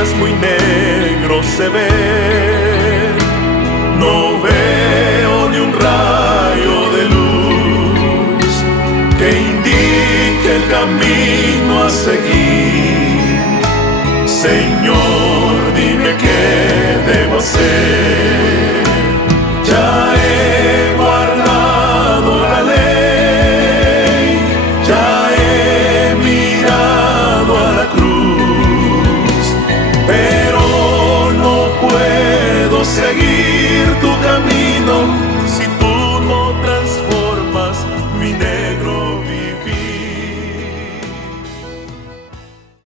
días muy negros se ven. No veo ni un rayo de luz que indique el camino a seguir. Señor, dime qué debo hacer.